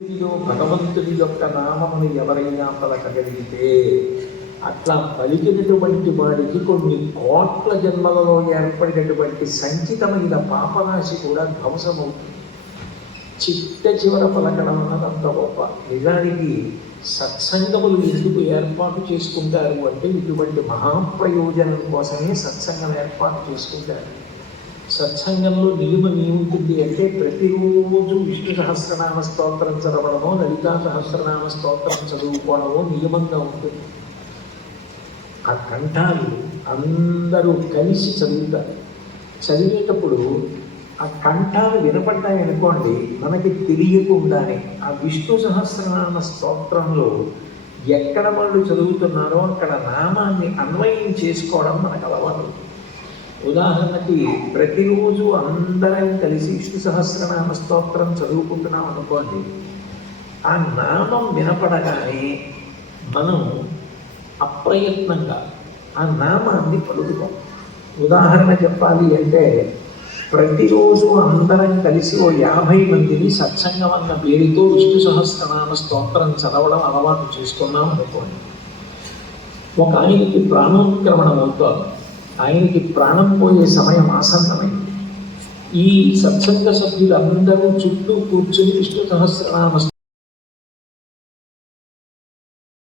భగవంతుడి యొక్క నామమును ఎవరైనా పలకగలిగితే అట్లా పలికినటువంటి వారికి కొన్ని కోట్ల జన్మలలో ఏర్పడినటువంటి సంచితమైన పాపరాశి కూడా ధ్వంసమవుతుంది. చిట్ట చివర పలకడం అన్నది అంత గొప్ప. నిజానికి సత్సంగములు ఎందుకు ఏర్పాటు చేసుకుంటారు అంటే ఇటువంటి మహాప్రయోజనం కోసమే సత్సంగం ఏర్పాటు చేసుకుంటారు. సత్సంగంలో నియమం ఏముంటుంది అంటే ప్రతిరోజు విష్ణు సహస్రనామ స్తోత్రం చదవడమో లలితా సహస్రనామ స్తోత్రం చదువుకోవడమో నియమంగా ఉంటుంది. ఆ కంఠాలు అందరూ కలిసి చదువుతారు. చదివేటప్పుడు ఆ కంఠాలు వినపడ్డాయనుకోండి, మనకి తెలియకుండానే ఆ విష్ణు సహస్రనామ స్తోత్రంలో ఎక్కడ వాళ్ళు చదువుతున్నారో అక్కడ నామాన్ని అన్వయం చేసుకోవడం మనకు అలవాటు. ఉదాహరణకి ప్రతిరోజు అందరం కలిసి విష్ణు సహస్రనామ స్తోత్రం చదువుకుంటున్నాం అనుకోండి, ఆ నామం వినపడగానే మనం అప్రయత్నంగా ఆ నామాన్ని పలుకుతాం. ఉదాహరణ చెప్పాలి అంటే ప్రతిరోజు అందరం కలిసి 50 మందిని సత్సంగం అన్న పేరుతో విష్ణు సహస్రనామ స్తోత్రం చదవడం అలవాటు చేసుకున్నాం అనుకోండి. ఒక ఆయనకి ప్రాణోత్క్రమణం అవుతోంది, ఆయనకి ప్రాణం పోయే సమయం ఆసన్నమైంది. ఈ సత్సంగ సభ్యులందరూ చుట్టూ కూర్చుని విష్ణు సహస్రనామ